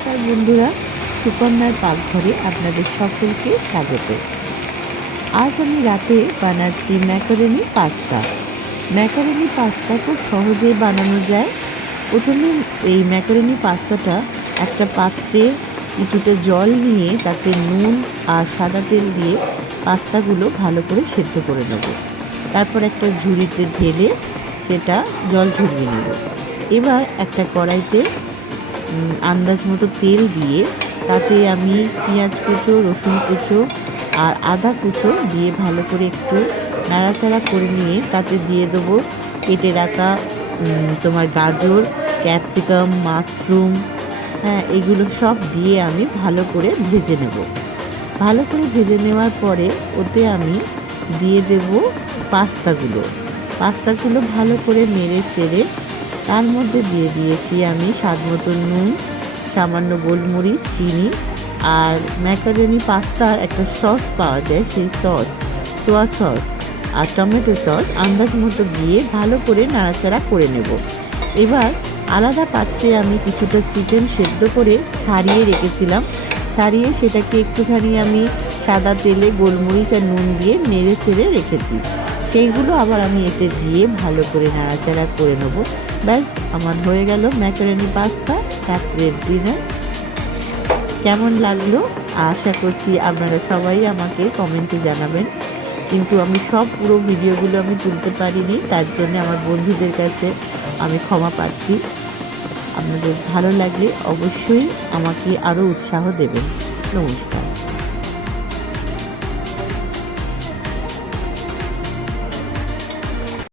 নমস্কার বন্ধুরা, সুকন্যার পাকঘরে আপনাদের সকলকে স্বাগত। আজ আমি রাতে বানাচ্ছি ম্যাকারনি পাস্তা। ম্যাকারনি পাস্তা খুব সহজেই বানানো যায়। প্রথমে এই ম্যাকারনি পাস্তাটা একটা পাত্রে কিছুটা জল নিয়ে তাতে নুন আর সাদা তেল দিয়ে পাস্তাগুলো ভালো করে সেদ্ধ করে নেব। তারপর একটা ঝুড়িতে ঢেলে সেটা জল ঝরিয়ে নেব। এবার একটা কড়াইতে আন্দাজ মতো তেল দিয়ে তাতে আমি পেঁয়াজ কুচো, রসুন কুচো আর আদা কুচো দিয়ে ভালো করে একটু নাড়াচাড়া করে নিয়ে তাতে দিয়ে দেবো কেটে রাখা তোমার গাজর, ক্যাপসিকাম, মাশরুম, এগুলো সব দিয়ে আমি ভালো করে ভেজে নেব। ভালো করে ভেজে নেওয়ার পরে ওতে আমি দিয়ে দেব পাস্তাগুলো ভালো করে নেড়ে চেড়ে তার মধ্যে দিয়ে দিয়েছি আমি স্বাদ মতো নুন, সামান্য গোলমরিচ, চিনি আর ম্যাকারনি পাস্তার একটা সস পাওয়া যায়, সেই সস, সোয়া সস আর টমেটো সস আন্দাজ মতো দিয়ে ভালো করে নাড়াচাড়া করে নেব। এবার আলাদা পাত্রে আমি কিছুটা চিকেন সেদ্ধ করে ছাড়িয়ে রেখেছিলাম। ছাড়িয়ে সেটাকে একটুখানি আমি সাদা তেলে গোলমরিচ আর নুন দিয়ে নেড়ে চেড়ে রেখেছি। সেইগুলো আবার আমি এতে দিয়ে ভালো করে নাড়াচাড়া করে নেব। ব্যাস, আমার হয়ে গেল ম্যাকারনি পাস্তা রাত্রের ডিনার। কেমন লাগলো আশা করছি আপনারা সবাই আমাকে কমেন্টে জানাবেন। কিন্তু আমি সব পুরো ভিডিওগুলো আমি তুলতে পারিনি, তার জন্য আমার বন্ধুদের কাছে আমি ক্ষমা প্রার্থী। আপনাদের ভালো লাগলে অবশ্যই আমাকে আরও উৎসাহ দেবেন। নমস্কার।